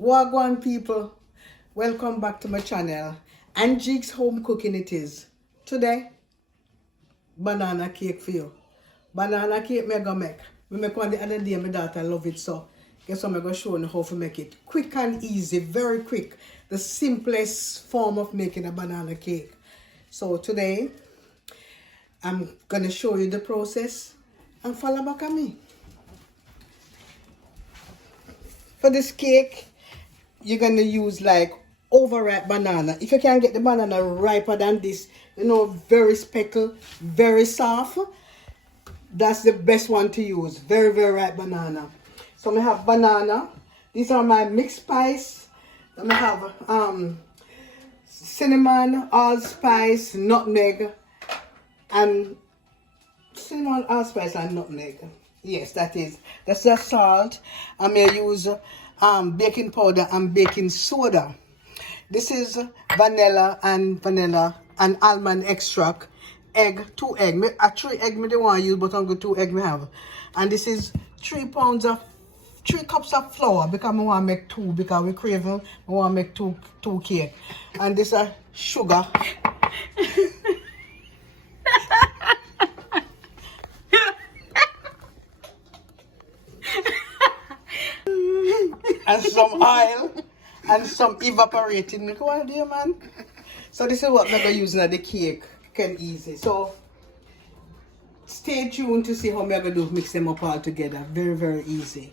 Wagwan people, welcome back to my channel. Angie's home cooking it is. Today, banana cake for you. Banana cake me go make. We make one the other day, my daughter love it so. Guess what I'm going to show you how to make it. Quick and easy, very quick. The simplest form of making a banana cake. So today, I'm going to show you the process and follow back at me. For this cake, you're going to use like overripe banana. If you can get the banana riper than this, you know, very speckled, very soft, that's the best one to use. Very, very ripe banana. So I have banana. These are my mixed spice. I have cinnamon, allspice, nutmeg, and cinnamon, allspice, and nutmeg. Yes, that's the salt. I'm going to use baking powder and baking soda. This is vanilla and almond extract. Egg, 2 eggs. 3 eggs I don't want to use, but I'm going to 2 eggs I have. And this is 3 cups of flour because I want to make 2 because we craving. I want to make two cake. And this is sugar. And some oil and some evaporated milk. What do you, man? So this is what I'm going to use in the cake. Can easy. So stay tuned to see how I'm going to do mix them up all together. Very, very easy.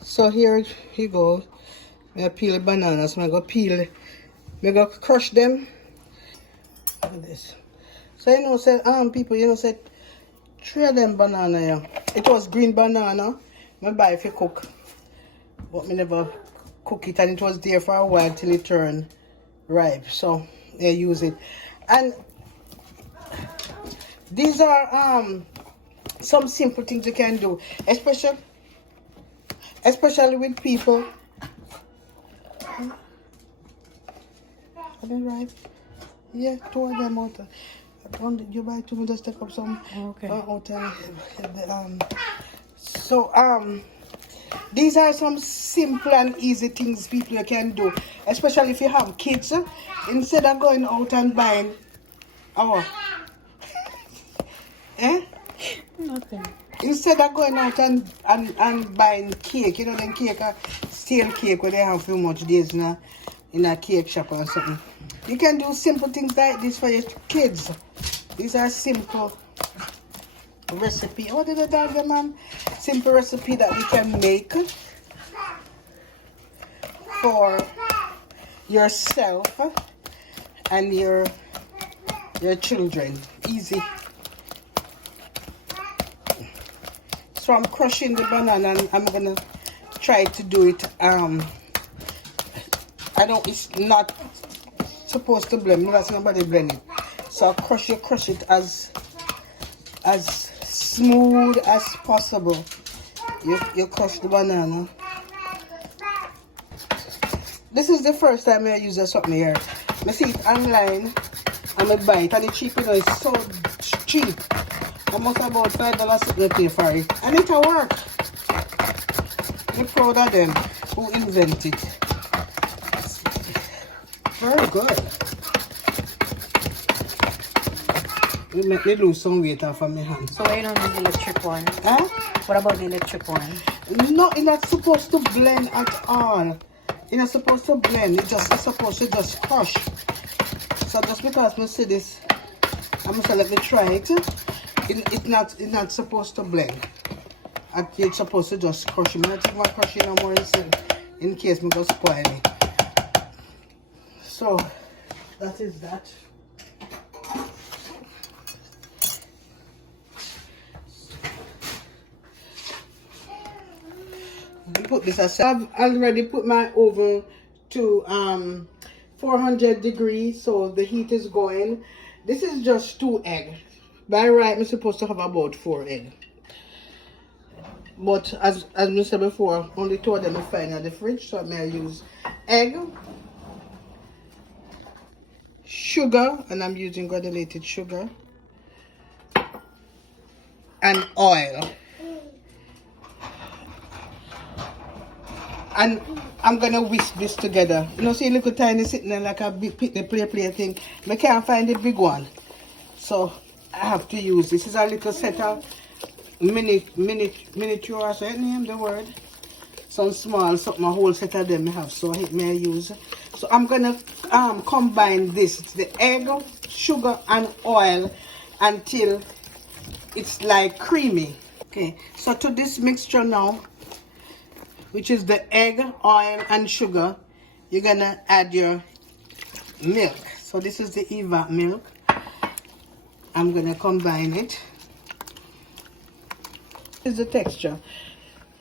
So here you go. I peel the bananas. I'm going to crush them. Look at this. So you know, say people, you know, say 3 of them banana here. It was green banana. I buy if you cook, but me never cook it, and it was there for a while till it turned ripe. So I use it, and these are some simple things you can do, especially with people. Are they ripe? Yeah, 2 of them out. You buy 2, just take up some. Okay. These are some simple and easy things people can do, especially if you have kids. Instead of going out and buying, Nothing. Instead of going out and buying cake, you know, then cake, stale cake where they have too much days in a cake shop or something. You can do simple things like this for your kids. These are simple recipe. What did I tell them, man? Simple recipe that we can make for yourself and your children. Easy. So I'm crushing the banana and I'm gonna try to do it. I know it's not supposed to blend. No, that's nobody blend it. So crush it as smooth as possible. You crush the banana. This is the first time I use something here. I see it online and I buy it, and it's cheap, you know, it's so cheap. Almost about $5 to pay for it. And it'll work. I'm proud of them who invented it. Very good. We make me lose some weight off of my hands. So why you don't use the electric one? Huh? What about the electric one? No, it's not supposed to blend at all. It's not supposed to blend. It's supposed to just crush. So just because we see this, I'm going to let me try it. It's not supposed to blend. It's supposed to just crush it. I'm not even crushing no more in case I'm going to spoil it. So that is that. Put this aside. I've already put my oven to 400 degrees, so the heat is going. This is just 2 eggs. By right, I'm supposed to have about 4 eggs. But as I said before, only 2 of them are fine in the fridge, so I may use egg, sugar, and I'm using granulated sugar, and oil. And I'm gonna whisk this together. You know, see little tiny sitting there like a big play thing. I can't find the big one, so I have to use this. Is a little set of miniature, so I name the word. Some small, something, a whole set of them I have, so I may use. So I'm gonna combine this, the egg, sugar, and oil until it's like creamy. Okay, so to this mixture now, which is the egg, oil, and sugar, you're gonna add your milk. So this is the evap milk. I'm gonna combine it. This is the texture.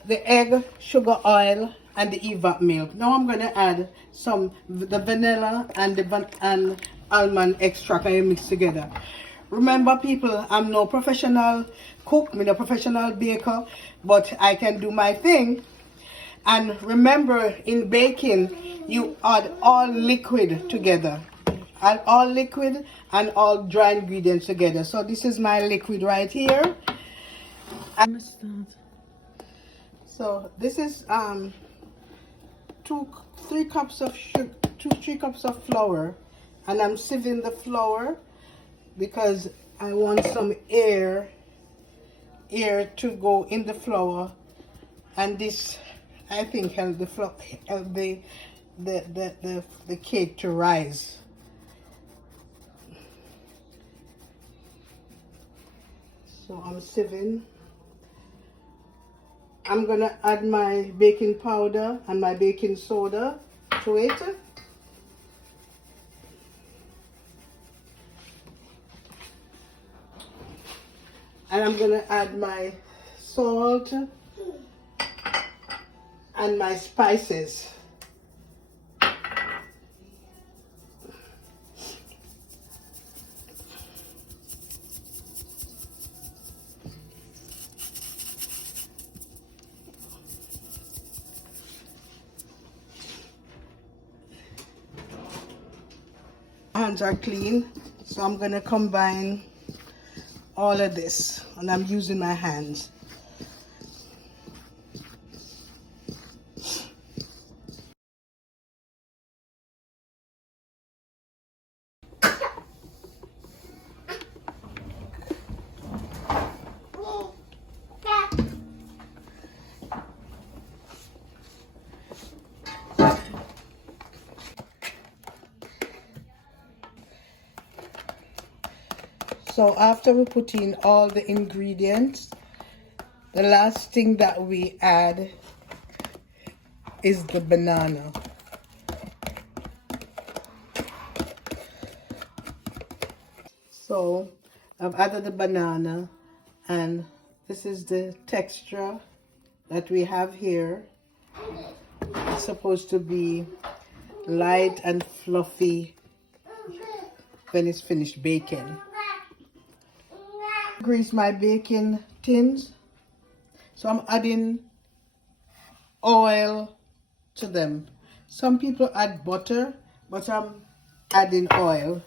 The egg, sugar, oil, and the evap milk. Now I'm gonna add the vanilla and the almond extract I mix together. Remember, people, I'm no professional cook, I'm no professional baker, but I can do my thing. And remember, in baking, you add all liquid together. Add all liquid and all dry ingredients together. So this is my liquid right here. So this is 3 cups of sugar, 3 cups of flour, and I'm sieving the flour because I want some air to go in the flour, and this I think help the cake to rise. So I'm sieving. I'm gonna add my baking powder and my baking soda to it. And I'm gonna add my salt and my spices. Hands are clean, so I'm gonna combine all of this, and I'm using my hands. So after we put in all the ingredients, the last thing that we add is the banana. So I've added the banana, and this is the texture that we have here. It's supposed to be light and fluffy when it's finished baking. Grease my baking tins, so I'm adding oil to them. Some people add butter, but I'm adding oil.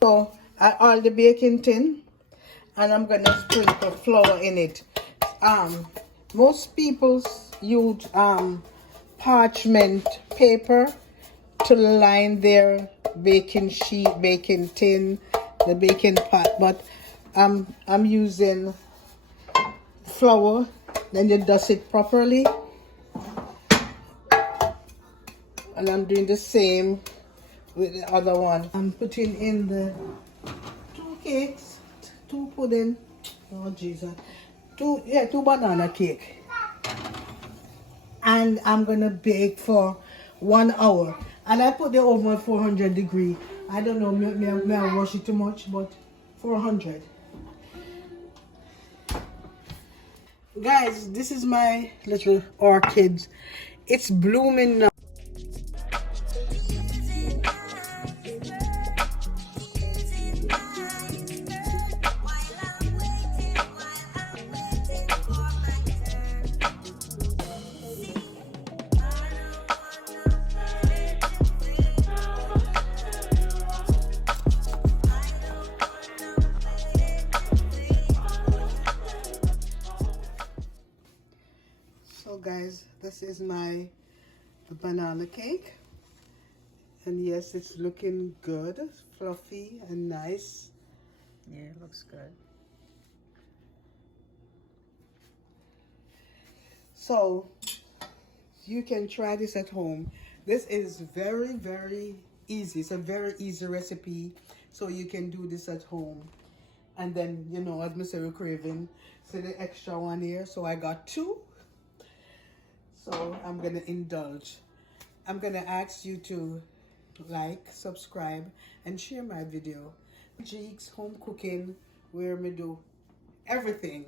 So I oil the baking tin, and I'm gonna sprinkle flour in it. Most people use parchment paper to line their baking sheet, baking tin, the baking pot, but I'm using flour. Then you dust it properly, and I'm doing the same with the other one. I'm putting in the 2 cakes, 2 pudding, oh Jesus, 2 banana cake, and I'm gonna bake for 1 hour. And I put the oven at 400 degrees. I don't know, may I rush it too much, but 400. Guys, this is my little orchid. It's blooming now. So guys, this is my banana cake. And yes, it's looking good, fluffy and nice. Yeah, it looks good. So you can try this at home. This is very, very easy. It's a very easy recipe. So you can do this at home. And then, you know, as Mr. Craving, see the extra one here. So I got 2. So I'm gonna indulge. I'm gonna ask you to like, subscribe, and share my video. Jeeks Home Cooking, where me do everything.